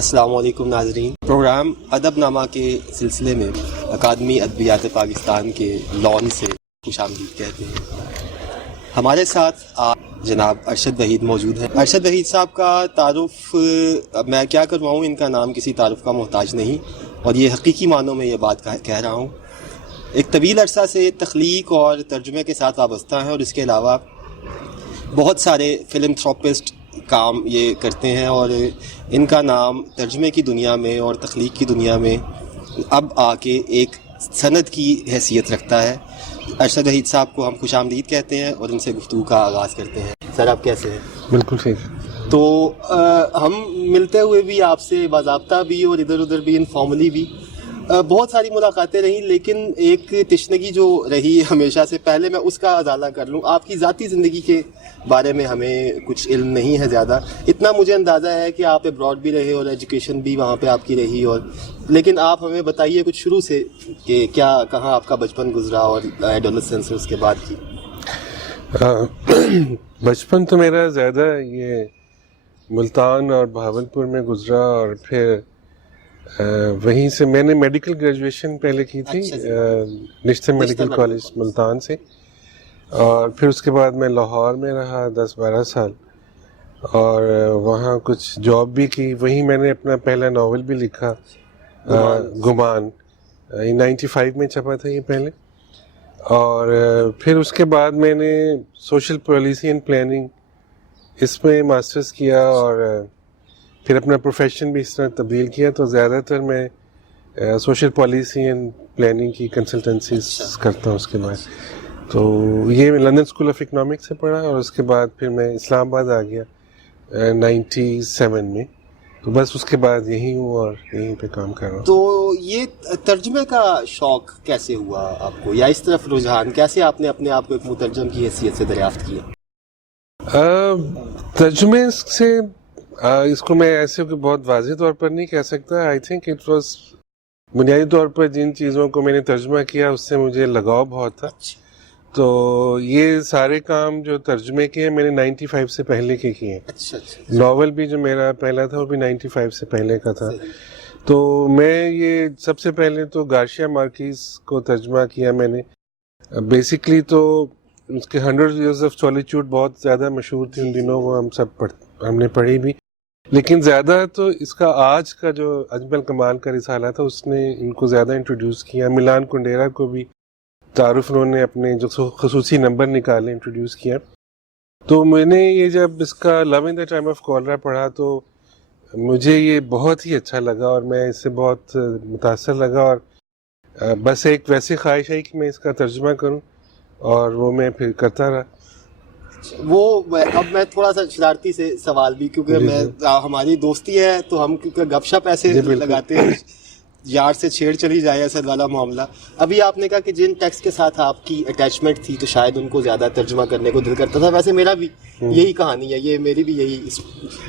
السلام علیکم ناظرین، پروگرام ادب نامہ کے سلسلے میں اکادمی ادبیات پاکستان کے لان سے خوش آمدید کہتے ہیں۔ ہمارے ساتھ جناب ارشد وحید موجود ہیں۔ ارشد وحید صاحب کا تعارف میں کیا کرواؤں، ان کا نام کسی تعارف کا محتاج نہیں، اور یہ حقیقی معنوں میں یہ بات کہہ رہا ہوں۔ ایک طویل عرصہ سے تخلیق اور ترجمے کے ساتھ وابستہ ہیں، اور اس کے علاوہ بہت سارے فلم تھراپسٹ کام یہ کرتے ہیں، اور ان کا نام ترجمے کی دنیا میں اور تخلیق کی دنیا میں اب آ کے ایک سند کی حیثیت رکھتا ہے۔ ارشد وحید صاحب کو ہم خوش آمدید کہتے ہیں اور ان سے گفتگو کا آغاز کرتے ہیں۔ سر، آپ کیسے ہیں؟ بالکل ٹھیک۔ تو ہم ملتے ہوئے بھی آپ سے باضابطہ بھی اور ادھر ادھر بھی انفارملی بھی بہت ساری ملاقاتیں رہیں، لیکن ایک تشنگی جو رہی ہمیشہ سے، پہلے میں اس کا ازالہ کر لوں۔ آپ کی ذاتی زندگی کے بارے میں ہمیں کچھ علم نہیں ہے زیادہ، اتنا مجھے اندازہ ہے کہ آپ ابراڈ بھی رہے اور ایجوکیشن بھی وہاں پہ آپ کی رہی، اور لیکن آپ ہمیں بتائیے کچھ شروع سے کہ کیا کہاں آپ کا بچپن گزرا اور ایڈولسنس اس کے بعد کی۔ بچپن تو میرا زیادہ یہ ملتان اور بہاولپور میں گزرا، اور پھر وہیں سے میں نے میڈیکل گریجویشن پہلے کی تھی نشتر میڈیکل کالج ملتان سے، اور پھر اس کے بعد میں لاہور میں رہا 10-12 سال، اور وہاں کچھ جاب بھی کی۔ وہیں میں نے اپنا پہلا ناول بھی لکھا، گمان، 95 میں چھپا تھا یہ پہلے، اور پھر اس کے بعد میں نے سوشل پالیسی اینڈ پلاننگ اس میں ماسٹرز کیا، اور پھر اپنا پروفیشن بھی اس طرح تبدیل کیا۔ تو زیادہ تر میں سوشل پالیسی اینڈ پلاننگ کی کنسلٹنسیز کرتا ہوں۔ اس کے بعد تو یہ لندن اسکول آف اکنامکس سے پڑھا، اور اس کے بعد پھر میں اسلام آباد آ گیا 97 میں، تو بس اس کے بعد یہیں ہوں اور یہیں پہ کام کر رہا ہوں۔ تو یہ ترجمے کا شوق کیسے ہوا آپ کو، یا اس طرف رجحان کیسے آپ نے اپنے آپ کو ایک مترجم کی حیثیت سے دریافت کیا؟ ترجمے سے اس کو میں ایسے کہ بہت واضح طور پر نہیں کہہ سکتا۔ آئی تھنک اٹ واز بنیادی طور پر جن چیزوں کو میں نے ترجمہ کیا اس سے مجھے لگاؤ بہت تھا۔ تو یہ سارے کام جو ترجمے کے ہیں میں نے 95 سے پہلے کے کیے ہیں۔ ناول بھی جو میرا پہلا تھا وہ بھی 95 سے پہلے کا تھا۔ تو میں یہ سب سے پہلے تو گارشیا مارکیز کو ترجمہ کیا میں نے۔ بیسکلی تو اس کے 100 Years of Solitude بہت زیادہ مشہور تھی ان دنوں، وہ ہم نے پڑھی بھی، لیکن زیادہ تو اس کا آج کا جو اجمل کمال کا رسالہ تھا اس نے ان کو زیادہ انٹروڈیوس کیا۔ ملان کنڈیرا کو بھی تعارف انہوں نے اپنے جو خصوصی نمبر نکالے انٹروڈیوس کیا۔ تو میں نے یہ جب اس کا لو ان دا ٹائم آف کالرا پڑھا تو مجھے یہ بہت ہی اچھا لگا، اور میں اس سے بہت متاثر لگا، اور بس ایک ویسی خواہش ہے کہ میں اس کا ترجمہ کروں، اور وہ میں پھر کرتا رہا۔ وہ اب میں تھوڑا سا شرارتی سے سوال بھی، کیونکہ ہماری دوستی ہے تو ہم کیونکہ گپ شپ ایسے لگاتے ہیں، یار سے چھیڑ چلی جائے ایسا والا معاملہ۔ ابھی آپ نے کہا کہ جن ٹیکسٹ کے ساتھ آپ کی اٹیچمنٹ تھی تو شاید ان کو زیادہ ترجمہ کرنے کو دل کرتا تھا، ویسے میرا بھی یہی کہانی ہے، یہ میری بھی یہی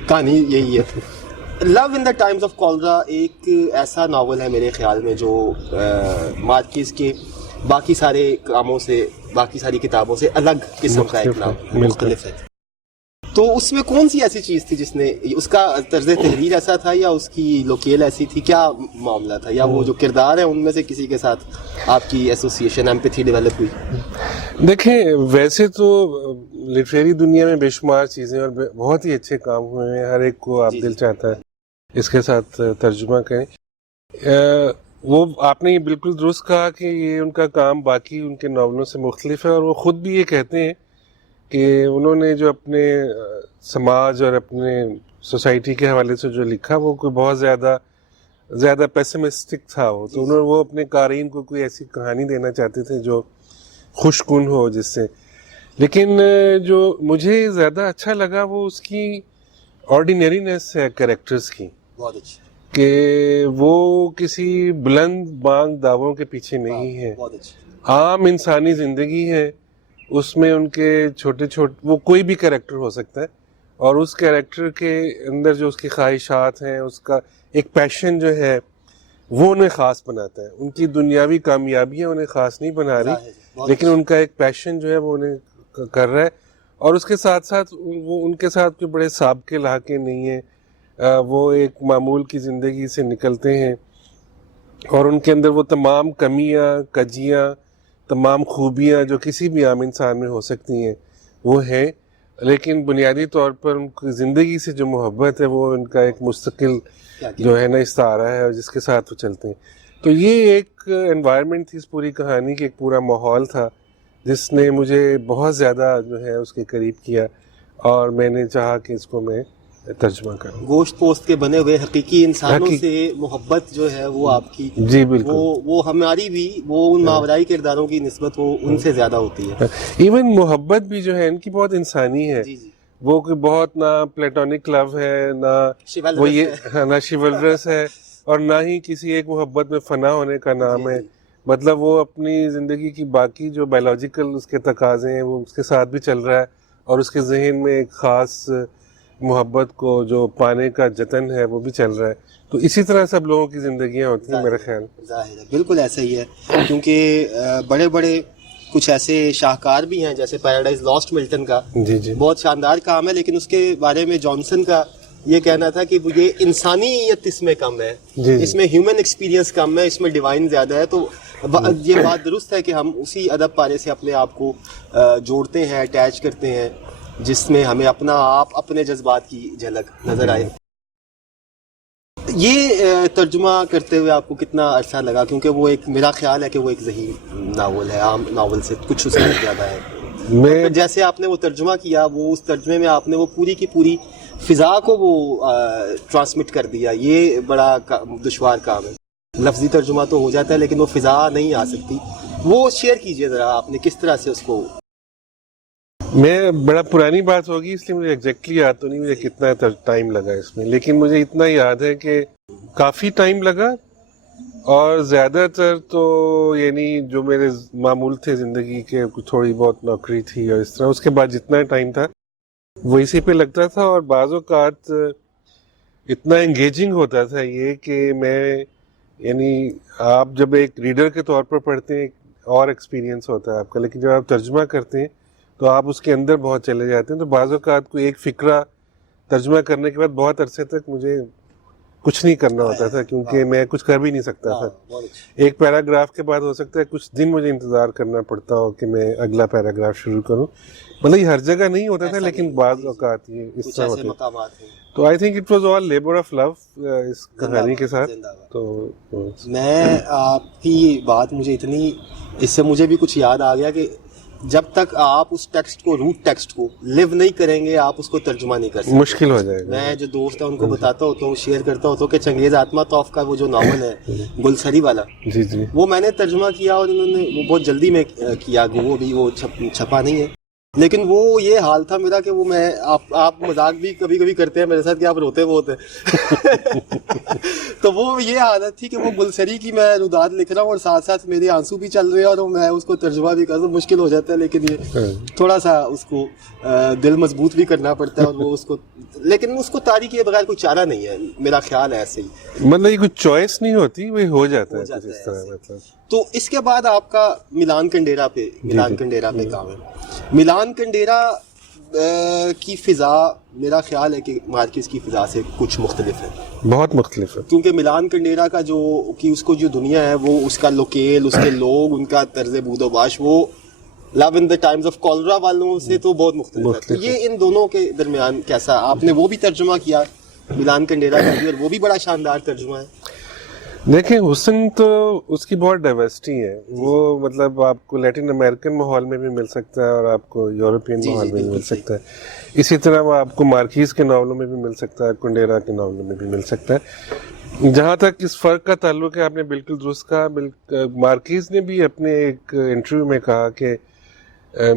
کہانی یہی ہے۔ لو ان دا ٹائمز آف کالرا ایک ایسا ناول ہے میرے خیال میں جو مارکیز کے باقی سارے کاموں سے، باقی ساری کتابوں سے الگ قسم کا ایک نام مختلف ہے۔ تو اس میں کون سی ایسی چیز تھی جس نے، اس کا طرز تحریر ایسا تھا یا اس کی لوکیل ایسی تھی، کیا معاملہ تھا، یا وہ جو کردار ہیں ان میں سے کسی کے ساتھ آپ کی ایسوسیشن، ایمپیتھی ڈیولپ ہوئی؟ دیکھیں، ویسے تو لٹریری دنیا میں بے شمار چیزیں اور بہت ہی اچھے کام ہوئے ہیں، ہر ایک کو آپ دل چاہتا ہے اس کے ساتھ ترجمہ کریں۔ وہ آپ نے یہ بالکل درست کہا کہ یہ ان کا کام باقی ان کے ناولوں سے مختلف ہے، اور وہ خود بھی یہ کہتے ہیں کہ انہوں نے جو اپنے سماج اور اپنے سوسائٹی کے حوالے سے جو لکھا وہ کوئی بہت زیادہ پیسمسٹک تھا تو انہوں نے وہ اپنے قارئین کو کوئی ایسی کہانی دینا چاہتے تھے جو خوش کن ہو جس سے۔ لیکن جو مجھے زیادہ اچھا لگا وہ اس کی آرڈینرینس ہے کریکٹرز کی، بہت اچھی، کہ وہ کسی بلند بانگ دعووں کے پیچھے نہیں ہے، عام انسانی زندگی ہے، اس میں ان کے چھوٹے وہ کوئی بھی کریکٹر ہو سکتا ہے، اور اس کریکٹر کے اندر جو اس کی خواہشات ہیں، اس کا ایک پیشن جو ہے وہ انہیں خاص بناتا ہے۔ ان کی دنیاوی کامیابیاں انہیں خاص نہیں بنا رہی، لیکن ان کا ایک پیشن جو ہے وہ انہیں کر رہا ہے، اور اس کے ساتھ ساتھ وہ ان کے ساتھ کوئی بڑے سابقے لاحقے نہیں ہیں، وہ ایک معمول کی زندگی سے نکلتے ہیں اور ان کے اندر وہ تمام کمیاں کجیاں تمام خوبیاں جو کسی بھی عام انسان میں ہو سکتی ہیں وہ ہیں، لیکن بنیادی طور پر ان کی زندگی سے جو محبت ہے وہ ان کا ایک مستقل جو ہے نا استعارہ ہے اور جس کے ساتھ وہ چلتے ہیں. تو یہ ایک انوائرمنٹ تھی اس پوری کہانی کی، ایک پورا ماحول تھا جس نے مجھے بہت زیادہ جو ہے اس کے قریب کیا اور میں نے چاہا کہ اس کو میں ترجمہ کروں. گوشت پوست کے بنے ہوئے حقیقی انسانوں سے محبت جو ہے وہ آپ کی، جی بالکل، وہ ہماری بھی وہ ان ماورائی کرداروں کی نسبت وہ ان سے زیادہ ہوتی ہے. ایون محبت بھی جو ہے ان کی بہت انسانی ہے. جی جی، وہ کہ بہت نہ پلیٹونک لو ہے، نہ وہ یہ نہ شیولرس ہے اور نہ ہی کسی ایک محبت میں فنا ہونے کا نام ہے. مطلب وہ اپنی زندگی کی باقی جو بایولوجیکل اس کے تقاضے ہیں وہ اس کے ساتھ بھی چل رہا ہے اور اس کے ذہن میں ایک خاص محبت کو جو پانے کا جتن ہے وہ بھی چل رہا ہے. تو اسی طرح سب لوگوں کی زندگیاں ہوتی ہیں میرا خیال. ظاہر ہے بالکل ایسا ہی ہے، کیونکہ بڑے بڑے کچھ ایسے شاہکار بھی ہیں جیسے پیراڈائز لاسٹ ملٹن کا جی جی بہت شاندار کام ہے، لیکن اس کے بارے میں جانسن کا یہ کہنا تھا کہ یہ انسانیت اس میں کم ہے، اس میں ہیومن ایکسپیرینس کم ہے، اس میں ڈیوائن زیادہ ہے. تو یہ بات درست ہے کہ ہم اسی ادب پارے سے اپنے آپ کو جوڑتے ہیں، اٹیچ کرتے ہیں، جس میں ہمیں اپنا آپ اپنے جذبات کی جھلک نظر آئے. یہ ترجمہ کرتے ہوئے آپ کو کتنا عرصہ لگا؟ کیونکہ وہ ایک میرا خیال ہے کہ وہ ایک ذہین ناول ہے، عام ناول سے کچھ اس میں زیادہ ہے. میں جیسے آپ نے وہ ترجمہ کیا، وہ اس ترجمے میں آپ نے وہ پوری کی پوری فضا کو وہ ٹرانسمٹ کر دیا. یہ بڑا دشوار کام ہے. لفظی ترجمہ تو ہو جاتا ہے لیکن وہ فضا نہیں آ سکتی. وہ شیئر کیجئے ذرا، آپ نے کس طرح سے اس کو. میں بڑا پرانی بات ہوگی اس لیے مجھے ایگزیکٹلی یاد تو نہیں مجھے کتنا ٹائم لگا اس میں، لیکن مجھے اتنا یاد ہے کہ کافی ٹائم لگا اور زیادہ تر تو یعنی جو میرے معمول تھے زندگی کے، تھوڑی بہت نوکری تھی اور اس طرح، اس کے بعد جتنا ٹائم تھا وہ اسی پہ لگتا تھا. اور بعض اوقات اتنا انگیجنگ ہوتا تھا یہ کہ میں یعنی آپ جب ایک ریڈر کے طور پر پڑھتے ہیں اور ایکسپیرینس ہوتا ہے آپ کا، لیکن جب آپ ترجمہ کرتے ہیں تو آپ اس کے اندر بہت چلے جاتے ہیں. تو بعض اوقات کو ایک فقرہ ترجمہ کرنے کے بعد بہت عرصے تک مجھے کچھ نہیں کرنا ہوتا تھا کیونکہ میں کچھ کر بھی نہیں سکتا تھا. ایک پیراگراف کے بعد ہو سکتا ہے کچھ دن مجھے انتظار کرنا پڑتا ہو کہ میں اگلا پیراگراف شروع کروں. مطلب یہ ہر جگہ نہیں ہوتا تھا لیکن بعض اوقات یہ اس طرح ہوتا ہے. تو I think it was all labour of love اس کہانی کے ساتھ. تو میں آپ کی بات مجھے اتنی، اس سے مجھے بھی کچھ یاد آ گیا کہ جب تک آپ اس ٹیکسٹ کو، روٹ ٹیکسٹ کو لیو نہیں کریں گے آپ اس کو ترجمہ نہیں کر سکتے. مشکل ہو جائے گا. میں جو دوست ہیں ان کو بتاتا ہوتا ہوں، شیئر کرتا ہوتا ہوں کہ چنگیز آتما توف کا وہ جو ناول ہے گلسری والا، جی جی وہ میں نے ترجمہ کیا اور انہوں نے وہ بہت جلدی میں کیا، وہ بھی وہ چھپا نہیں ہے. لیکن وہ یہ حال تھا میرا کہ وہ میں آپ مذاق بھی کبھی کبھی کرتے ہیں میرے ساتھ کہ آپ روتے بہت ہیں تو وہ یہ حالت تھی کہ وہ گلسری کی میں روداد لکھ رہا ہوں اور ساتھ ساتھ میرے آنسو بھی چل رہے ہیں اور میں اس کو ترجمہ بھی کر رہا ہوں. مشکل ہو جاتا ہے لیکن یہ تھوڑا سا اس کو دل مضبوط بھی کرنا پڑتا ہے اور وہ اس کو، لیکن اس کو طاری کیے بغیر کوئی چارہ نہیں ہے. میرا خیال ہے ایسے ہی، مطلب یہ کوئی چوائس نہیں ہوتی، وہ ہو جاتا ہے اس طرح. مطلب تو اس کے بعد آپ کا ملان کنڈیرا پہ کام ہے. ملان کنڈیرا کی فضا میرا خیال ہے کہ مارکیز کی فضا سے کچھ مختلف ہے، بہت مختلف ہے. کیونکہ ملان کنڈیرا کا جو کہ اس کو جو دنیا ہے وہ اس کا لوکیل، اس کے لوگ، ان کا طرز بود و باش، وہ لو ان دا ٹائمز آف کولرا والوں سے تو بہت مختلف ہے. تو یہ ان دونوں کے درمیان کیسا، آپ نے وہ بھی ترجمہ کیا ملان کنڈیرا کا بھی، اور وہ بھی بڑا شاندار ترجمہ ہے. دیکھیں حسن تو اس کی بہت ڈائیورسٹی ہے. وہ مطلب آپ کو لیٹن امریکن ماحول میں بھی مل سکتا ہے اور آپ کو یورپین ماحول میں بھی مل سکتا ہے. اسی طرح وہ آپ کو مارکیز کے ناولوں میں بھی مل سکتا ہے، کنڈیرا کے ناولوں میں بھی مل سکتا ہے. جہاں تک اس فرق کا تعلق ہے، آپ نے بالکل درست کہا. مارکیز نے بھی اپنے ایک انٹرویو میں کہا کہ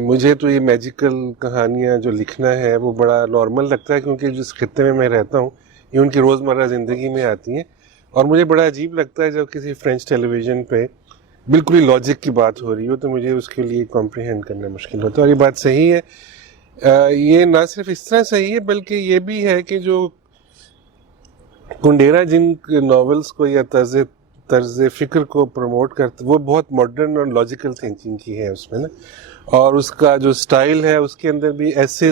مجھے تو یہ میجیکل کہانیاں جو لکھنا ہے وہ بڑا نارمل لگتا ہے کیونکہ جس خطے میں رہتا ہوں یہ ان کی روزمرہ زندگی میں آتی ہیں، اور مجھے بڑا عجیب لگتا ہے جب کسی فرینچ ٹیلی ویژن پہ بالکل ہی لاجک کی بات ہو رہی ہو تو مجھے اس کے لیے کمپریہینڈ کرنا مشکل ہوتا ہے. اور یہ بات صحیح ہے. یہ نہ صرف اس طرح صحیح ہے بلکہ یہ بھی ہے کہ جو کنڈیرا جن ناولس کو یا طرز فکر کو پروموٹ کرتا وہ بہت ماڈرن اور لاجیکل تھنکنگ کی ہے اس میں نا، اور اس کا جو سٹائل ہے اس کے اندر بھی ایسے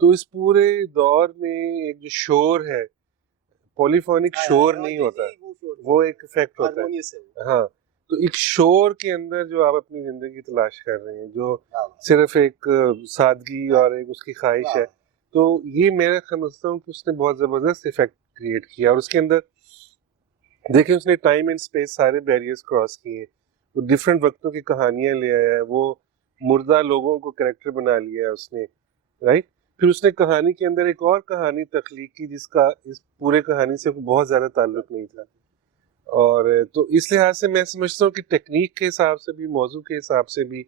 تو اس پورے دور میں ایک جو شور ہے پولیفونک شور نہیں ہوتا, وہ ایک افیکٹ ہوتا ہے. ہاں, تو ایک شور کے اندر جو آپ اپنی زندگی تلاش کر رہے ہیں, جو صرف ایک سادگی اور ایک اس کی خواہش ہے, تو یہ میں سمجھتا ہوں کہ اس نے بہت زبردست افیکٹ کریٹ کیا. اور اس کے اندر دیکھیں اس نے ٹائم اینڈ اسپیس سارے بیریئرز کراس کیے, وہ ڈفرینٹ وقتوں کی کہانیاں لے آیا ہے, وہ مردہ لوگوں کو کریکٹر بنا لیا ہے اس نے, رائٹ. پھر اس نے کہانی کے اندر ایک اور کہانی تخلیق کی جس کا اس پورے کہانی سے بہت زیادہ تعلق نہیں تھا. اور تو اس لحاظ سے میں سمجھتا ہوں کہ ٹیکنیک کے حساب سے بھی, موضوع کے حساب سے بھی,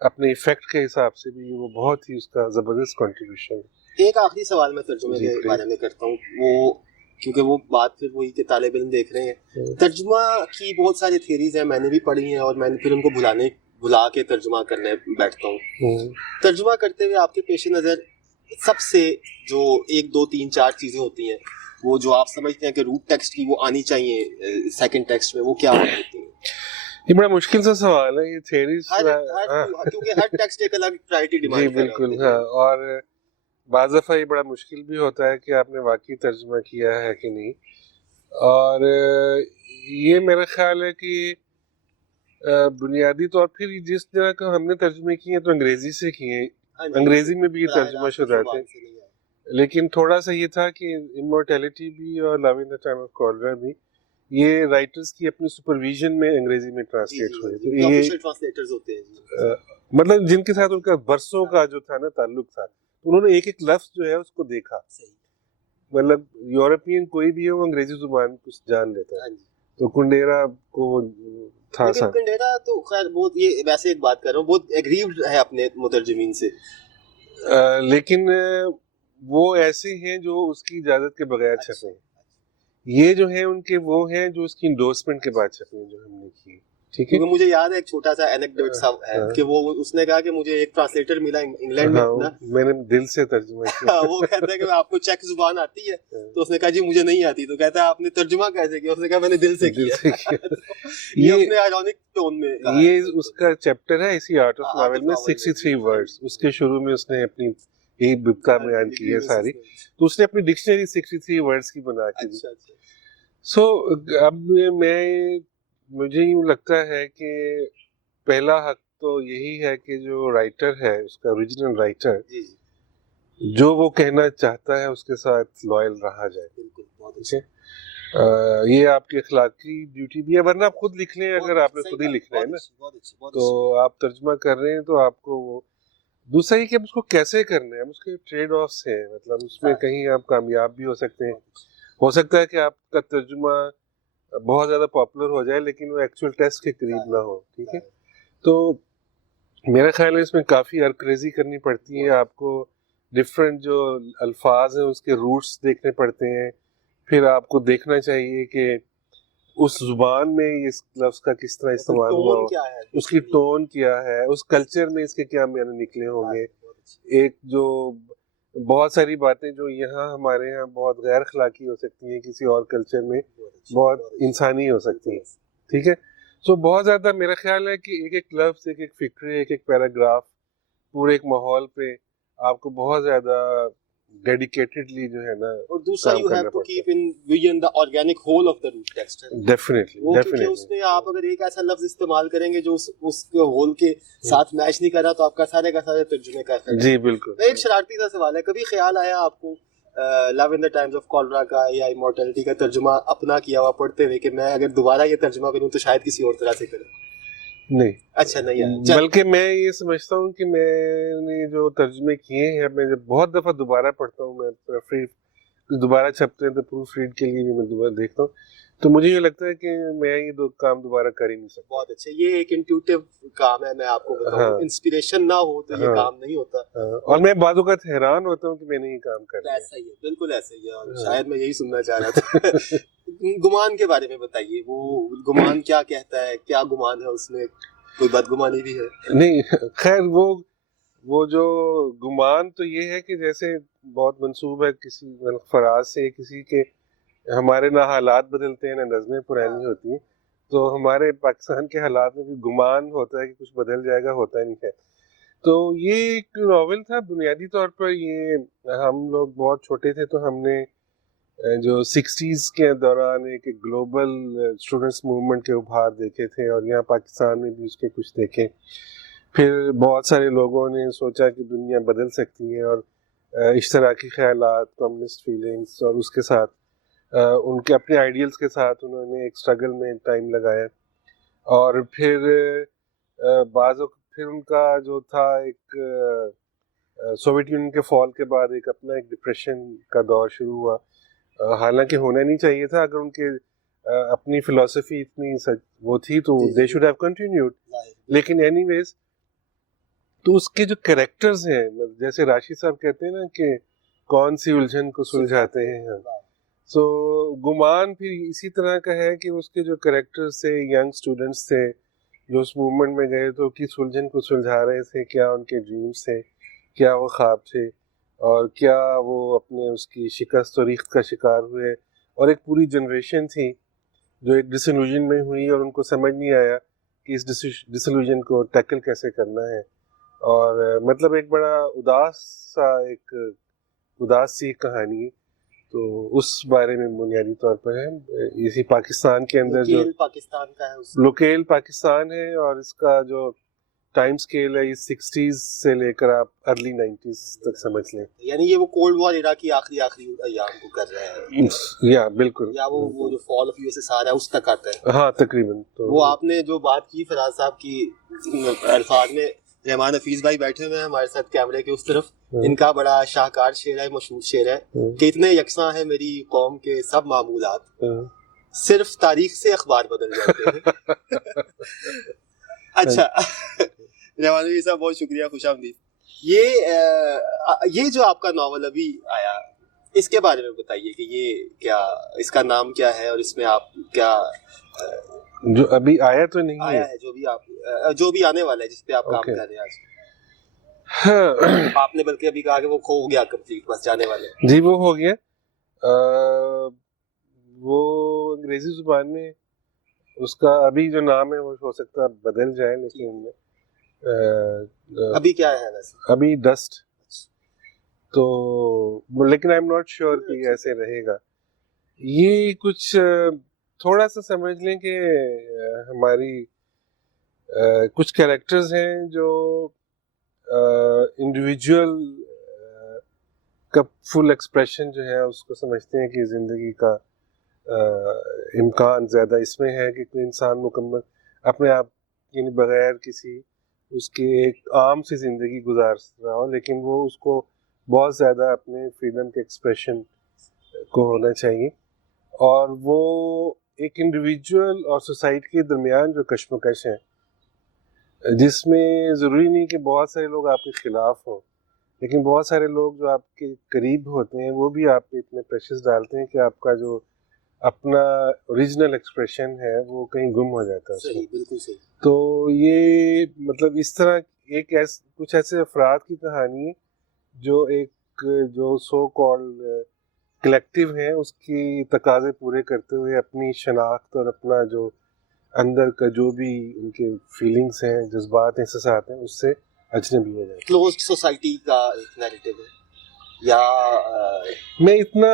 اپنے ایفیکٹ کے حساب سے بھی وہ بہت ہی اس کا زبردست کنٹریبیوشن ہے. ایک آخری سوال میں ترجمے کے بارے میں کرتا ہوں, وہ کیونکہ وہ بات پھر وہی کہ طالب علم دیکھ رہے ہیں. ترجمہ کی بہت ساری تھیریز ہیں, میں نے بھی پڑھی ہیں, اور میں نے پھر ان کو بھلا کے ترجمہ کرنے بیٹھتا ہوں. ترجمہ کرتے ہوئے آپ کے پیش نظر سب سے جو 1 2 3 4 چیزیں ہوتی ہیں, وہ جو آپ سمجھتے ہیں کہ روٹ ٹیکسٹ کی وہ آنی چاہیے سیکنڈ ٹیکسٹ میں, وہ کیا ہوتی ہیں؟ یہ بڑا مشکل سا سوال ہے یہ تھیریز, کیونکہ ہر ٹیکسٹ ایک الگ پرائرٹی ڈیمانڈ کرتا ہے. بالکل, ہاں. اور بعض دفعہ یہ بڑا مشکل بھی ہوتا ہے کہ آپ نے واقعی ترجمہ کیا ہے کہ نہیں. اور یہ میرا خیال ہے کہ بنیادی طور پھر جس طرح کا ہم نے ترجمے کیے ہیں تو انگریزی سے کیے ہیں, انگریزی میں بھی یہ ترجمہ شدہ تھے, لیکن تھوڑا سا یہ تھا کہ امورٹیلٹی بھی اور لو ان دا ٹائم آف کالرا بھی یہ رائٹرز کی اپنی سپرویژن میں انگریزی میں ٹرانسلیٹ ہوئے. تو یہ مطلب جن کے ساتھ ان کا برسوں کا جو تھا نا تعلق تھا, انہوں نے ایک ایک لفظ جو ہے اس کو دیکھا. مطلب یورپین کوئی بھی ہے وہ انگریزی زبان کچھ جان لیتا ہے, تو کنڈیرا کو تھا سا. کنڈیرا تو خیر بہت, یہ ویسے ایک بات کر رہا ہوں, بہت ایگریوڈ ہے اپنے مترجمین سے, لیکن وہ ایسے ہیں جو اس کی اجازت کے بغیر چھپے ہیں. یہ جو ہیں ان کے وہ ہیں جو اس کی انڈورسمنٹ کے بعد چھپے ہیں, جو ہم نے کی. ٹھیک ہے, کیونکہ مجھے یاد ہے ایک چھوٹا سا اینیکڈوٹ سا ہے کہ وہ اس نے کہا کہ مجھے ایک ٹرانسلیٹر ملا انگلینڈ میں, میں نے دل سے ترجمہ کیا. وہ کہتا ہے کہ آپ کو چیک زبان آتی ہے, تو اس نے کہا جی مجھے نہیں آتی. تو کہتا ہے آپ نے ترجمہ کیسے کیا؟ اس نے کہا میں نے دل سے کیا. یہ اپنے آئرونک ٹون میں, یہ اس کا چیپٹر ہے اسی آرٹ آف ناول میں 63 ورڈز. اس کے شروع میں اس نے اپنی یہی بکتا بیان کی ہے ساری, تو اس نے اپنی ڈکشنری 63 ورڈز کی بنا کے دی. سو اب مجھے یوں لگتا ہے کہ پہلا حق تو یہی ہے کہ جو رائٹر ہے, اس کا اوریجنل رائٹر, جو وہ کہنا چاہتا ہے اس کے ساتھ لائل رہا جائے. بالکل, بہت اچھا. یہ آپ کی اخلاقی ڈیوٹی بھی ہے, ورنہ آپ خود لکھ لیں. اگر آپ نے خود ہی لکھنا ہے نا, تو آپ ترجمہ کر رہے ہیں تو آپ کو وہ دوسرا ہی کہ اس کو کیسے کرنا ہے, اس کے ٹریڈ آفس ہیں. مطلب اس میں کہیں آپ کامیاب بھی ہو سکتے ہیں, ہو سکتا ہے کہ آپ کا ترجمہ بہت زیادہ پاپولر ہو جائے لیکن وہ ایکچوئل ٹیسٹ کے قریب نہ ہو. ٹھیک ہے, تو میرا خیال ہے اس میں کافی ارکریزی کرنی پڑتی ہے. آپ کو ڈفرینٹ جو الفاظ ہیں اس کے روٹس دیکھنے پڑتے ہیں. پھر آپ کو دیکھنا چاہیے کہ اس زبان میں اس لفظ کا کس طرح استعمال ہوا ہو, اس کی ٹون کیا ہے, اس کلچر میں اس کے کیا معنی نکلے ہوں گے. ایک جو بہت ساری باتیں جو یہاں ہمارے یہاں بہت غیر اخلاقی ہو سکتی ہیں, کسی اور کلچر میں بہت انسانی ہو سکتی ہیں. ٹھیک ہے, سو بہت زیادہ میرا خیال ہے کہ ایک ایک لفظ, ایک ایک فکرے, ایک ایک پیراگراف, پورے ایک ماحول پہ آپ کو بہت زیادہ ڈیڈیکیٹڈلی جو ہے نا. اور دوسرا you have to keep in vision the organic whole of the root text. Definitely, کیونکہ اس میں آپ اگر ایک ایسا لفظ استعمال کریں گے جو اس کے ہول کے ساتھ میچ نہیں کر رہا, تو آپ کا سارے ترجمے کا افیکٹ. جی بالکل. ایک شرارتی سا سوال ہے, کبھی خیال آیا آپ کو لو ان دا ٹائمز آف کالرا کا یا امورٹیلٹی کا ترجمہ اپنا کیا ہوا پڑھتے ہوئے کہ میں اگر دوبارہ یہ ترجمہ کروں تو شاید کسی اور طرح سے کروں؟ نہیں. اچھا نہیں ہے, بلکہ میں یہ سمجھتا ہوں کہ میں نے جو ترجمے کیے ہیں, میں جب بہت دفعہ دوبارہ پڑھتا ہوں, میں دوبارہ چھپتے ہیں تو پروف ریڈ کے لیے بھی میں دوبارہ دیکھتا ہوں, تو مجھے یہ لگتا ہے کہ میں یہ دو کام دوبارہ کر ہی نہیں سکتا. بہت اچھا, یہ ایک انٹیوٹیو کام ہے. میں آپ کو بتاؤں, انسپریشن نہ ہو تو یہ کام نہیں ہوتا. اور میں بعض اوقات حیران ہوتا ہوں کہ میں نے یہ کام کر لیا. ایسا ہی ہے, بالکل ایسا ہی ہے, اور شاید میں یہی سننا چاہ رہا تھا. گمان کے بارے میں بتائیے, وہ گمان کیا کہتا ہے, کیا گمان ہے اس میں, کوئی بدگمانی بھی ہے؟ نہیں خیر, وہ جو گمان تو یہ ہے کہ جیسے بہت منسوب ہے کسی فراز سے, کسی کے ہمارے نہ حالات بدلتے ہیں نہ نظمیں پرانی ہوتی ہیں, تو ہمارے پاکستان کے حالات میں بھی گمان ہوتا ہے کہ کچھ بدل جائے گا, ہوتا نہیں ہے. تو یہ ایک ناول تھا. بنیادی طور پر یہ ہم لوگ بہت چھوٹے تھے تو ہم نے جو 60s کے دوران ایک گلوبل اسٹوڈنٹس موومنٹ کے ابھار دیکھے تھے اور یہاں پاکستان میں بھی اس کے کچھ دیکھے. پھر بہت سارے لوگوں نے سوچا کہ دنیا بدل سکتی ہے اور اشتراکی خیالات, کمیونسٹ فیلنگس اور اس کے ساتھ ان کے اپنے آئیڈیلز کے ساتھ انہوں نے ایک اسٹرگل میں ٹائم لگایا. اور پھر پھر ان کا جو تھا ایک سوویت یونین کے فال کے بعد ایک اپنا ایک ڈپریشن کا دور شروع ہوا. حالانکہ ہونا نہیں چاہیے تھا, اگر ان کے اپنی فلسفی اتنی وہ تھی تو دے شوڈ ہیو کنٹینیوڈ. لیکن اینی ویز تو اس کے جو کریکٹرز ہیں, جیسے راشد صاحب کہتے ہیں نا کہ کون سی الجھن کو سلجھاتے ہیں ہم, سو گمان پھر اسی طرح کا ہے کہ اس کے جو کریکٹرز تھے, ینگ اسٹوڈنٹس تھے جو اس موومنٹ میں گئے تو کس الجھن کو سلجھا رہے تھے, کیا ان کے ڈریمز تھے, کیا وہ خواب تھے, اور کیا وہ اپنے اس کی شکست و ریخت کا شکار ہوئے. اور ایک پوری جنریشن تھی جو ایک ڈسلوژن میں ہوئی اور ان کو سمجھ نہیں آیا کہ اس ڈسلوژن کو ٹیکل کیسے کرنا ہے. اور مطلب ایک بڑا اداس سی کہانی ہے. تو اس بارے میں بنیادی طور پر ہے. اسی پاکستان کے اندر جو پاکستان کا ہے, لوکیل پاکستان ہے, اور اس کا جو ٹائم سکیل ہے یہ 60s سے لے کر آپ ارلی 90s تک سمجھ لیں. یعنی یہ وہ کولڈ وار ایرا کی آخری ایام کو کر رہے ہیں. یا بالکل, یا وہ جو فال آف USSR ہے اس تک آتا ہے. ہاں تقریباً. تو وہ آپ نے جو بات کی فراز صاحب کی الفاظ میں, رحمان حفیظ بھائی بیٹھے ہوئے ہیں ہمارے ساتھ کیمرے کے اس طرف, ان کا بڑا شاہکار شعر ہے, مشہور شعر ہے کہ اتنے یکساں ہیں میری قوم کے سب معمولات, صرف تاریخ سے اخبار بدل جاتے ہیں. اچھا رحمان حفیظ صاحب بہت شکریہ, خوش آمدید. یہ جو آپ کا ناول ابھی آیا, اس کے بارے میں بتائیے کہ یہ کیا, اس کا نام کیا ہے اور اس میں آپ کیا, جو ابھی آیا تو نہیں آیا ہے, جو بھی آنے والا ہے جس پہ آپ کام کر رہے ہیں آج. آپ نے بلکہ ابھی کہا کہ وہ ہو گیا کمپلیٹ, بس جانے والے. جی وہ ہو گیا. وہ انگریزی زبان میں اس کا ابھی جو نام ہے وہ ہو سکتا ہے بدل جائے, لیکن ابھی کیا ہے ویسے؟ ابھی ڈسٹ. تو لیکن آئی ایم ناٹ شیور کہ ایسے رہے گا. یہ کچھ تھوڑا سا سمجھ لیں کہ ہماری کچھ کریکٹرز ہیں جو انڈیویجول کا فل ایکسپریشن جو ہے اس کو سمجھتے ہیں کہ زندگی کا امکان زیادہ اس میں ہے کہ کوئی انسان مکمل اپنے آپ یعنی بغیر کسی اس کے ایک عام سی زندگی گزار رہا ہو, لیکن وہ اس کو بہت زیادہ اپنے فریڈم کے ایکسپریشن کو ہونا چاہیے. اور وہ ایک انڈیویجول اور سوسائٹی کے درمیان جو کشمکش ہے, جس میں ضروری نہیں کہ بہت سارے لوگ آپ کے خلاف ہوں, لیکن بہت سارے لوگ جو آپ کے قریب ہوتے ہیں وہ بھی آپ پہ اتنے پریشرز ڈالتے ہیں کہ آپ کا جو اپنا اوریجنل ایکسپریشن ہے وہ کہیں گم ہو جاتا ہے. صحیح, بالکل صحیح. تو یہ مطلب اس طرح ایک کچھ ایسے افراد کی کہانی ہے جو ایک جو سو کالڈ کلیکٹیو ہیں اس کی تقاضے پورے کرتے ہوئے اپنی شناخت اور اپنا جو اندر کا جو بھی ان کے فیلنگس ہیں, جذبات ہیں, احساسات ہیں, اس سے اجنبی ہو جائے. کلوزڈ سوسائٹی کا ایک نیریٹیو ہے. یا میں اتنا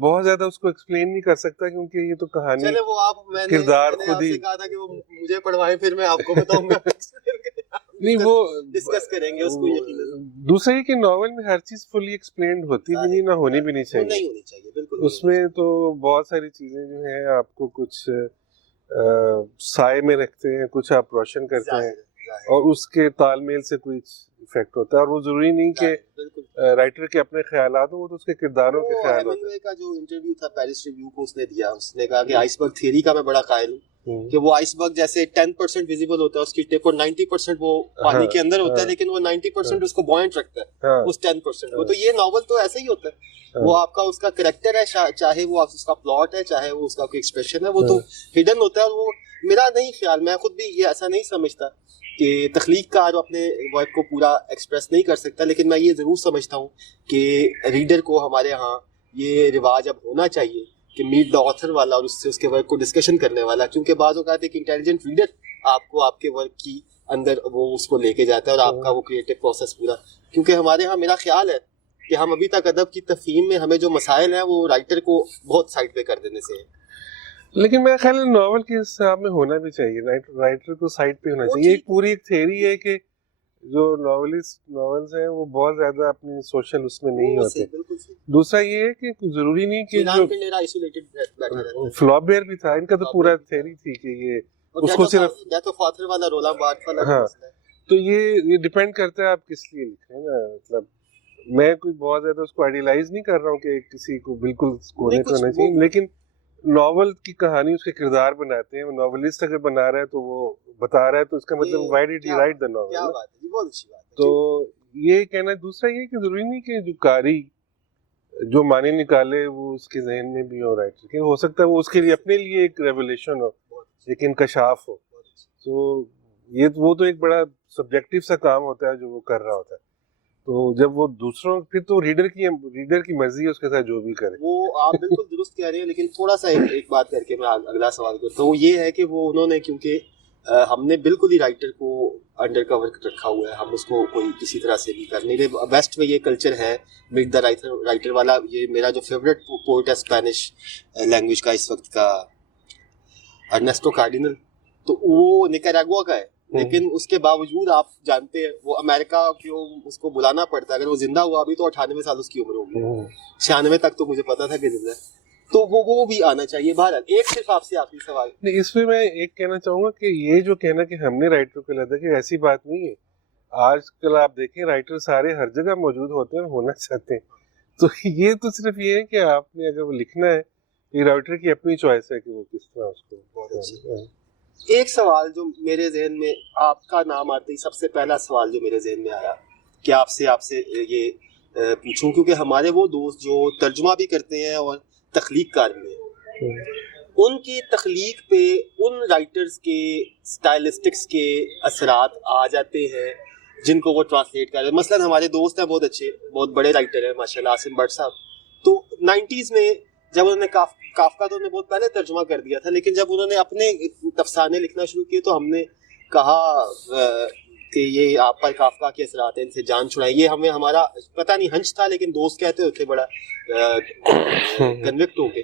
بہت زیادہ اس کو ایکسپلین نہیں کر سکتا کیونکہ یہ تو کہانی چلے وہ آپ میں نے کردار خود ہی کہا تھا کہ وہ مجھے پڑھوائیں پھر میں آپ کو بتاؤں گا. نہیں وہ ڈسکس کریں گے اس کو. یقیناً دوسرے کہ ناول میں ہر چیز فلی ایکسپلینڈ ہوتی بھی نہیں, نہ ہونی بھی نہیں چاہیے. نہیں ہونی چاہیے بالکل. اس میں تو بہت ساری چیزیں جو ہیں آپ کو کچھ سائے میں رکھتے ہیں, کچھ آپ روشن کرتے ہیں, اور اس کے تال میل سے کوئی افیکٹ ہوتا ہے. اور وہ ضروری نہیں کہ رائٹر کے اپنے خیالات ہوں, وہ تو اس کے کرداروں کے خیال ہوتے ہیں. کا جو انٹرویو تھا پیرس ریویو کو اس نے دیا, اس نے کہا کہ آئس برگ تھیوری کا میں بڑا قائل ہوں کہ وہ آئس برگ جیسے 10% ویزیبل ہوتا ہے اس کی ٹپ, اور 90% وہ پانی کے اندر ہوتا ہے, لیکن وہ 90% اس کو بوائنٹ رکھتا ہے اس 10% کو. تو یہ ناول تو ایسا ہی ہوتا ہے, وہ آپ کا اس کا کریکٹر ہے, چاہے وہ اس کا پلاٹ ہے, چاہے وہ اس کا کوئی ایکسپریشن ہے, وہ تو ہڈن ہوتا ہے. اور وہ میرا نہیں خیال, میں خود بھی یہ ایسا نہیں سمجھتا کہ تخلیق کار اپنے ورک کو پورا ایکسپریس نہیں کر سکتا, لیکن میں یہ ضرور سمجھتا ہوں کہ ریڈر کو ہمارے ہاں یہ رواج اب ہونا چاہیے کہ میٹ دا آتھر والا اور اس سے اس کے ورک کو ڈسکشن کرنے والا, کیونکہ بعض اوقات ایک انٹیلیجنٹ ریڈر آپ کو آپ کے ورک کی اندر وہ اس کو لے کے جاتا ہے اور آپ کا وہ کریٹو پروسیس پورا. کیونکہ ہمارے ہاں میرا خیال ہے کہ ہم ابھی تک ادب کی تفہیم میں ہمیں جو مسائل ہیں وہ رائٹر کو بہت سائڈ پہ کر دینے سے ہیں. لیکن میرا خیال ہے ناول کے حساب میں ہونا بھی چاہیے, رائٹر کو سائڈ پہ ہونا چاہیے. ایک پوری ایک تھیوری ہے کہ جو ناولس ہیں وہ بہت زیادہ اپنی سوشل اس میں نہیں ہوتے. دوسرا یہ ہے کہ ضروری نہیں کہ جو فلابیر بھی تھا, ان کا تو پورا تھیوری تھی کہ یہ اس کو صرف ہاں. تو یہ ڈیپینڈ کرتا ہے آپ کس لیے لکھ رہے ہیں نا. مطلب میں کوئی بہت زیادہ اس کو آئیڈیلائز نہیں کر رہا ہوں کہ کسی کو بالکل کونے کو ہونا چاہیے, لیکن ناول کی کہانی اس کے کردار بناتے ہیں. ناولسٹ اگر بنا رہا ہے تو وہ بتا رہا ہے, تو اس کا مطلب why did he right the novel. تو یہ کہنا. دوسرا یہ کہ ضروری نہیں کہ جو قاری جو معنی نکالے وہ اس کے ذہن میں بھی ہو رائٹر کے, ہو سکتا ہے وہ اس کے لیے اپنے لیے ایک ریولیشن ہو, ایک انکشاف ہو. تو یہ وہ تو ایک بڑا سبجیکٹیو سا کام ہوتا ہے جو وہ کر رہا ہوتا ہے. تو جب وہ دوسروں پھر تو ریڈر کی مرضی ہے اس کے ساتھ جو بھی کرے. وہ آپ بالکل درست کہہ رہے ہیں, لیکن تھوڑا سا ایک بات کر کے میں اگلا سوال کرتا ہوں. وہ یہ ہے کہ وہ انہوں نے, کیونکہ ہم نے بالکل ہی رائٹر کو انڈر کور رکھا ہوا ہے, ہم اس کو کوئی کسی طرح سے بھی کر نہیں رہے. ویسٹ میں یہ کلچر ہے میٹ دا رائٹر والا. یہ میرا جو فیوریٹ پوئٹ ہے اسپینش لینگویج کا اس وقت کا, ارنیسٹو کارڈینل, تو وہ نکاراگوا کا ہے. لیکن اس کے باوجود آپ جانتے ہیں وہ امریکہ کیوں اس کو بلانا پڑتا ہے. اگر وہ زندہ ہوا ابھی تو 98 سال اس کی عمر ہوگی, 96 تک تو مجھے پتا تھا کہ زندہ ہے. تو وہ بھی آنا چاہیے. بہرحال ایک صرف آپ سے آخری سوال نہیں, اس میں ایک کہنا چاہوں گا کہ یہ جو کہنا کہ ہم نے رائٹر کو لگا کہ ایسی بات نہیں ہے. آج کل آپ دیکھیں رائٹر سارے ہر جگہ موجود ہوتے ہیں اور ہونا چاہتے ہیں. تو یہ تو صرف یہ ہے کہ آپ نے اگر وہ لکھنا ہے, یہ رائٹر کی اپنی چوائس ہے کہ وہ کس طرح اس کو. ایک سوال جو میرے ذہن میں آپ کا نام آتے ہی سب سے پہلا سوال جو میرے ذہن میں آیا کہ آپ سے یہ پوچھوں, کیونکہ ہمارے وہ دوست جو ترجمہ بھی کرتے ہیں اور تخلیق کار بھی ہیں, ان کی تخلیق پہ ان رائٹرز کے سٹائلسٹکس کے اثرات آ جاتے ہیں جن کو وہ ٹرانسلیٹ کر رہے ہیں. مثلاً ہمارے دوست ہیں بہت اچھے, بہت بڑے رائٹر ہیں ماشاء اللہ, عاصم بٹ صاحب. تو 90s میں جب انہوں نے کافکا تو انہوں نے بہت پہلے ترجمہ کر دیا تھا, لیکن جب انہوں نے اپنے افسانے لکھنا شروع کیے تو ہم نے کہا کہ یہ آپ پر کافکا کے اثرات ہیں, ان سے جان چھڑائیں. یہ ہمارا پتہ نہیں ہنچ تھا, لیکن دوست کہتے ہوتے بڑا کنوکٹ ہو گئے.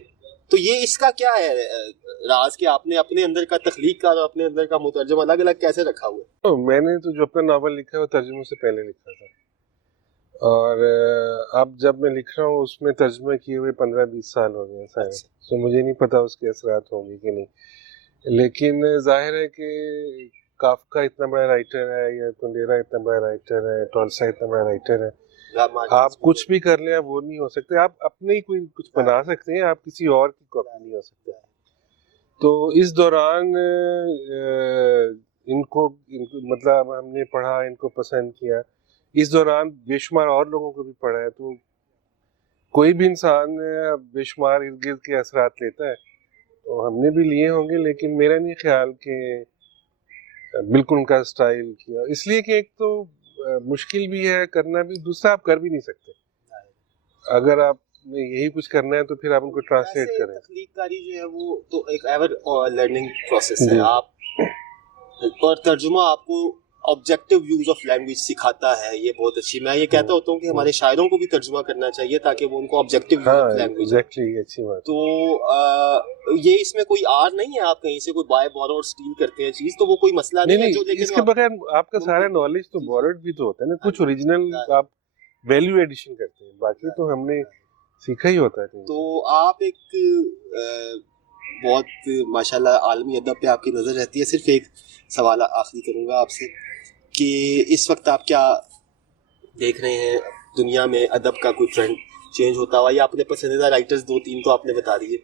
تو یہ اس کا کیا ہے راز کہ آپ نے اپنے اندر کا تخلیق کا اور اپنے اندر کا مترجم الگ الگ کیسے رکھا ہوا ہے؟ میں نے تو جو اپنا ناول لکھا ہے وہ ترجمے سے پہلے لکھا تھا, اور اب جب میں لکھ رہا ہوں اس میں ترجمہ کیے ہوئے 15-20 سال ہو گئے سارے. تو مجھے نہیں پتا اس کے اثرات ہوں گے کہ نہیں, لیکن ظاہر ہے کہ کافکا اتنا بڑا رائٹر ہے, یا کنڈیرا اتنا بڑا رائٹر ہے, ٹولسٹائے اتنا بڑا رائٹر ہے. آپ کچھ بھی کر لیں, آپ وہ نہیں ہو سکتے. آپ اپنے ہی کوئی کچھ بنا سکتے ہیں, آپ کسی اور کی کاپی نہیں ہو سکتے. تو اس دوران ان کو مطلب ہم نے پڑھا, ان کو پسند کیا. اس دوران بے شمار اور لوگوں کو بھی پڑھا ہے. تو کوئی بھی انسان بے شمار ارد گرد کے اثرات لیتا ہے, تو ہم نے بھی لیے ہوں گے, لیکن میرا نہیں خیال کہ بالکل ان کا سٹائل کیا, اس لیے کہ ایک تو مشکل بھی ہے کرنا بھی, دوسرا آپ کر بھی نہیں سکتے. اگر آپ نے یہی کچھ کرنا ہے تو پھر آپ ان کو ٹرانسلیٹ کریں. تخلیق کاری جو ہے وہ تو ایک ایور لرننگ پروسیس ہے. آپ اور ترجمہ آپ کو آبجیکٹیو یوز آف لینگویج سکھاتا ہے, یہ بہت اچھی. میں یہ کہتا ہوتا ہوں کہ ہمارے شاعروں کو بھی ترجمہ کرنا چاہیے تاکہ وہ ان کو آبجیکٹیو یوز آف لینگویج. اچھی بات. تو یہ اس میں کوئی آر نہیں ہے, آپ کہیں سے کوئی بائی بورو اور اسٹیل کرتے ہیں چیز, تو وہ کوئی مسئلہ نہیں ہے. جو لیکن اس کے بغیر آپ کا سارا نالج تو بورڈ بھی تو ہوتا ہے نا, کچھ اوریجنل آپ ویلیو ایڈیشن کرتے ہیں, باقی تو ہم نے سیکھا ہی ہوتا ہے. تو آپ ایک بہت ماشاءاللہ عالمی ادب پہ آپ کی نظر رہتی ہے. صرف ایک سوال آخری کروں گا آپ سے کہ اس وقت آپ کیا دیکھ رہے ہیں دنیا میں, ادب کا کوئی ٹرینڈ چینج ہوتا ہوا, یا اپنے پسندیدہ رائٹرز 2-3 تو آپ نے بتا دیے,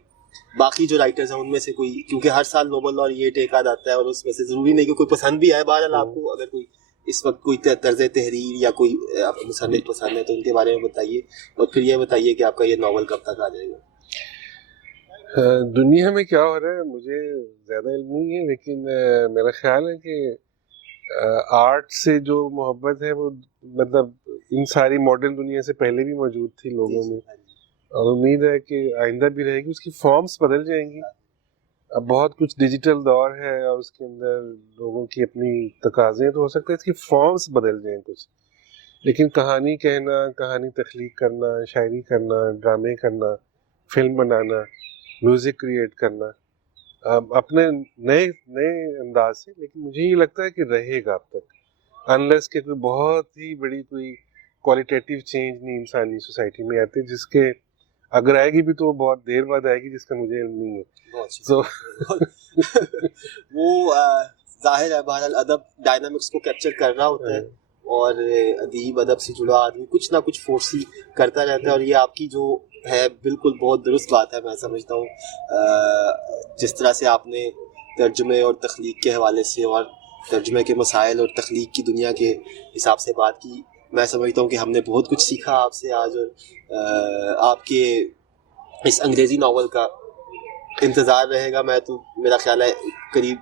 باقی جو رائٹرز ہیں ان میں سے کوئی, کیونکہ ہر سال نوبل laureate ایک آدھ آتا ہے اور اس میں سے ضروری نہیں کہ کوئی پسند بھی آئے. بہرحال آپ کو اگر کوئی اس وقت کوئی طرز تحریر یا کوئی مصنف پسند ہے تو ان کے بارے میں بتائیے, اور پھر یہ بتائیے کہ آپ کا یہ ناول کب تک آ جائے گا. دنیا میں کیا ہو رہا ہے مجھے زیادہ علم نہیں ہے, لیکن میرا خیال ہے کہ آرٹ سے جو محبت ہے وہ مطلب ان ساری ماڈرن دنیا سے پہلے بھی موجود تھی لوگوں میں, اور امید ہے کہ آئندہ بھی رہے گی. اس کی فارمز بدل جائیں گی, اب بہت کچھ ڈیجیٹل دور ہے اور اس کے اندر لوگوں کی اپنی تقاضے ہیں، تو ہو سکتا ہے اس کی فارمز بدل جائیں کچھ، لیکن کہانی کہنا، کہانی تخلیق کرنا، شاعری کرنا، ڈرامے کرنا، فلم بنانا، میوزک کریٹ کرنا اپنے نئے نئے انداز سے، لیکن مجھے یہ لگتا ہے کہ رہے گا اب تک، انلیس کہ کوئی بہت ہی بڑی کوئی کوالٹیٹیو چینج نہیں انسانی سوسائٹی میں آتی، جس کے اگر آئے گی بھی تو وہ بہت دیر بعد آئے گی، جس کا مجھے علم نہیں ہے. So وہ ظاہر ہے بہرحال ادب ڈائنامکس کو کیپچر کر رہا ہوتا ہے، اور ادیب ادب سے جڑا آدمی کچھ نہ کچھ فورسی کرتا رہتا ہے، اور یہ آپ کی جو ہے بالکل بہت درست بات ہے. میں سمجھتا ہوں جس طرح سے آپ نے ترجمے اور تخلیق کے حوالے سے اور ترجمے کے مسائل اور تخلیق کی دنیا کے حساب سے بات کی، میں سمجھتا ہوں کہ ہم نے بہت کچھ سیکھا آپ سے آج، اور آپ کے اس انگریزی ناول کا انتظار رہے گا. میں تو میرا خیال ہے قریب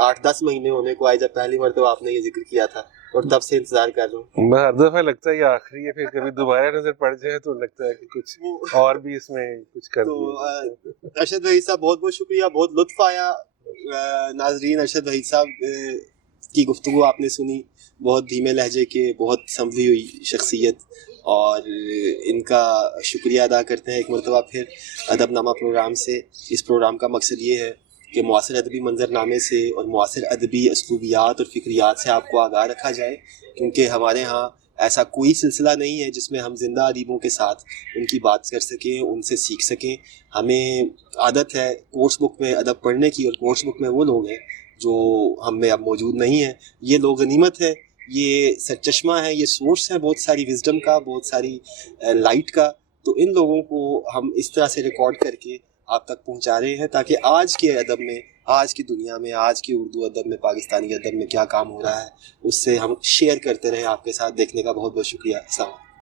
8-10 مہینے ہونے کو آئے جب پہلی مرتبہ آپ نے یہ ذکر کیا تھا، اور تب سے انتظار کر رہا ہوں. میں ہر دفعہ لگتا ہے یہ آخری ہے، پھر کبھی دوبارہ نظر پڑ جائے تو لگتا ہے کہ کچھ اور بھی اس میں کچھ کر دیا. ارشد وحید صاحب بہت بہت شکریہ، بہت لطف آیا. ناظرین، ارشد وحید صاحب کی گفتگو آپ نے سنی، بہت دھیمے لہجے کے، بہت سنبھلی ہوئی شخصیت، اور ان کا شکریہ ادا کرتے ہیں ایک مرتبہ پھر ادب نامہ پروگرام سے. اس پروگرام کا مقصد یہ ہے کہ معاصر ادبی منظرنامے سے اور معاصر ادبی اسلوبیات اور فکریات سے آپ کو آگاہ رکھا جائے، کیونکہ ہمارے ہاں ایسا کوئی سلسلہ نہیں ہے جس میں ہم زندہ ادیبوں کے ساتھ ان کی بات کر سکیں، ان سے سیکھ سکیں. ہمیں عادت ہے کورس بک میں ادب پڑھنے کی، اور کورس بک میں وہ لوگ ہیں جو ہم میں اب موجود نہیں ہیں. یہ لوگ غنیمت ہے، یہ سرچشمہ ہے، یہ سورس ہے بہت ساری وزڈم کا، بہت ساری لائٹ کا. تو ان لوگوں کو ہم اس طرح سے ریکارڈ کر کے آپ تک پہنچا رہے ہیں تاکہ آج کے ادب میں، آج کی دنیا میں، آج کی اردو ادب میں، پاکستانی ادب میں کیا کام ہو رہا ہے اس سے ہم شیئر کرتے رہیں آپ کے ساتھ. دیکھنے کا بہت بہت شکریہ. السلام.